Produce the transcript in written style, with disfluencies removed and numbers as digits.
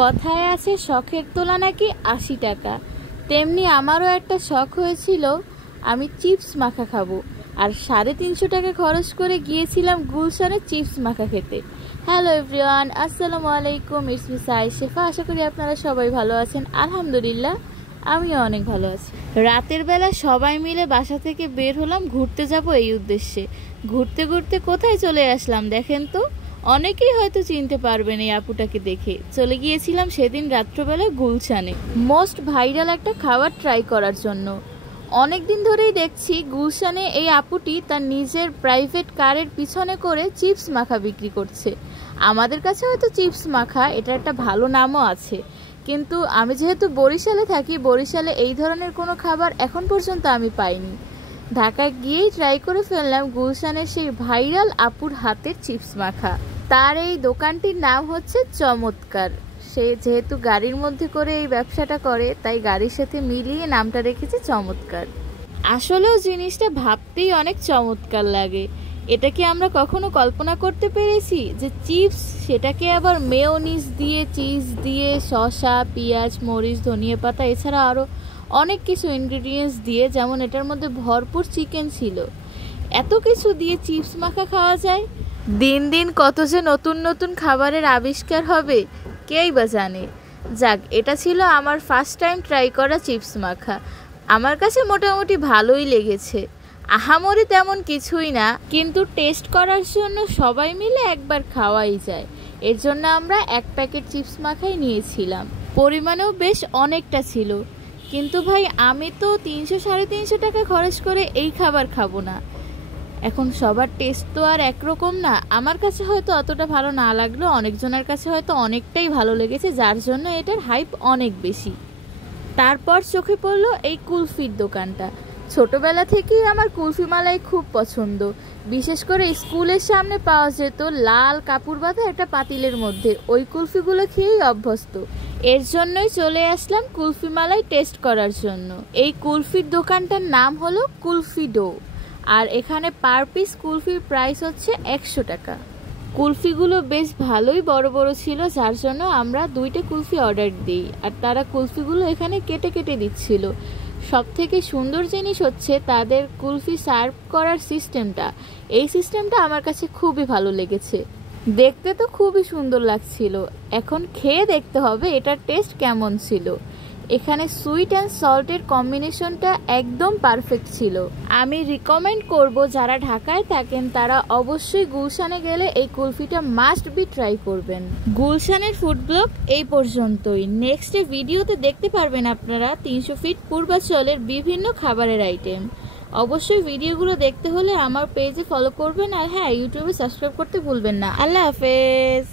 কথায় আছে শখের তোলা নাকি ৮০ টাকা, তেমনি আমারও একটা শখ হয়েছিল আমি চিপস মাখা খাবো, আর ৩৫০ টাকা খরচ করে গিয়েছিলাম গুলশানে চিপস মাখা খেতে। হ্যালো এভরিওয়ান, আসসালামু আলাইকুম, ইটস মি সাই শেফা। আশা করি আপনারা সবাই ভালো আছেন। আলহামদুলিল্লাহ আমিও অনেক ভালো আছি। রাতের বেলা সবাই মিলে বাসা থেকে বের হলাম ঘুরতে যাব এই উদ্দেশ্যে। ঘুরতে ঘুরতে কোথায় চলে আসলাম দেখেন তো? অনেকেই হয়তো চিনতে পারবেন এই আপুটাকে দেখে। চলে গিয়েছিলাম সেদিন রাত্রবেলায় গুলশানে মোস্ট ভাইরাল একটা খাবার ট্রাই করার জন্য। অনেক দিন ধরেই দেখছি গুলশানে এই আপুটি তার নিজের প্রাইভেট কারের পিছনে করে চিপস মাখা বিক্রি করছে। আমাদের কাছে হয়তো চিপস মাখা এটা একটা ভালো নামও আছে, কিন্তু আমি যেহেতু বরিশালে থাকি, বরিশালে এই ধরনের কোনো খাবার এখন পর্যন্ত আমি পাইনি। ঢাকায় গিয়েই ট্রাই করে ফেললাম গুলশানের সেই ভাইরাল আপুর হাতের চিপস মাখা। তার এই দোকানটির নাম হচ্ছে চমৎকার। সে যেহেতু গাড়ির মধ্যে করে এই ব্যবসাটা করে, তাই গাড়ির সাথে মিলিয়ে নামটা রেখেছে চমৎকার। আসলেও জিনিসটা ভাবতেই অনেক চমৎকার লাগে। এটা কি আমরা কখনো কল্পনা করতে পেরেছি যে চিপস, সেটাকে আবার মেয়োনিজ দিয়ে, চিজ দিয়ে, শসা, পেঁয়াজ, মরিচ, ধনিয়া পাতা, এছাড়া আরও অনেক কিছু ইনগ্রিডিয়েন্টস দিয়ে, যেমন এটার মধ্যে ভরপুর চিকেন ছিল, এত কিছু দিয়ে চিপস মাখা খাওয়া যায়। দিন দিন কত যে নতুন নতুন খাবারের আবিষ্কার হবে কেই বা জানে। যাক, এটা ছিল আমার ফার্স্ট টাইম ট্রাই করা চিপস মাখা। আমার কাছে মোটামুটি ভালোই লেগেছে, আহামরি তেমন কিছুই না, কিন্তু টেস্ট করার জন্য সবাই মিলে একবার খাওয়াই যায়। এর জন্য আমরা এক প্যাকেট চিপস মাখাই নিয়েছিলাম। পরিমাণেও বেশ অনেকটা ছিল, কিন্তু ভাই আমি তো ৩০০-৩৫০ টাকা খরচ করে এই খাবার খাবো না। এখন সবার টেস্ট তো আর একরকম না। আমার কাছে হয়তো অতটা ভালো না লাগলেও অনেকজনের কাছে হয়তো অনেকটাই ভালো লেগেছে, যার জন্য এটার হাইপ অনেক বেশি। তারপর চোখে পড়লো এই কুলফির দোকানটা। ছোটবেলা থেকেই আমার কুলফি মালাই খুব পছন্দ। বিশেষ করে স্কুলের সামনে পাওয়া যেত লাল কাপড় বাঁধা একটা পাতিলের মধ্যে, ওই কুলফিগুলো খেয়েই অভ্যস্ত। এর জন্যই চলে আসলাম কুলফি মালাই টেস্ট করার জন্য। এই কুলফির দোকানটার নাম হলো কুলফি ডো, আর এখানে পার পিস কুলফির প্রাইস হচ্ছে ১০০ টাকা। কুলফিগুলো বেশ ভালোই বড় বড় ছিল, যার জন্য আমরা 2টা কুলফি অর্ডার দিই, আর তারা কুলফিগুলো এখানে কেটে কেটে দিচ্ছিল। সব থেকে সুন্দর জিনিস হচ্ছে তাদের কুলফি সার্ভ করার সিস্টেমটা। এই সিস্টেমটা আমার কাছে খুবই ভালো লেগেছে। দেখতে তো খুবই সুন্দর লাগছিল, এখন খেয়ে দেখতে হবে এটার টেস্ট কেমন ছিল। এখানে সুইট অ্যান্ড সল্টের কম্বিনেশনটা একদম পারফেক্ট ছিল। আমি রিকমেন্ড করব যারা ঢাকায় থাকেন তারা অবশ্যই গুলশানে গেলে এই কুলফিটা মাস্ট বি ট্রাই করবেন। গুলশানের ফুড ব্লগ এই পর্যন্তই। নেক্সট ভিডিওতে দেখতে পারবেন আপনারা ৩০০ ফিট পূর্বাচলের বিভিন্ন খাবারের আইটেম। অবশ্যই ভিডিওগুলো দেখতে হলে আমার পেজে ফলো করবেন, আর হ্যাঁ, ইউটিউবে সাবস্ক্রাইব করতে ভুলবেন না। আল্লাহ হাফেজ।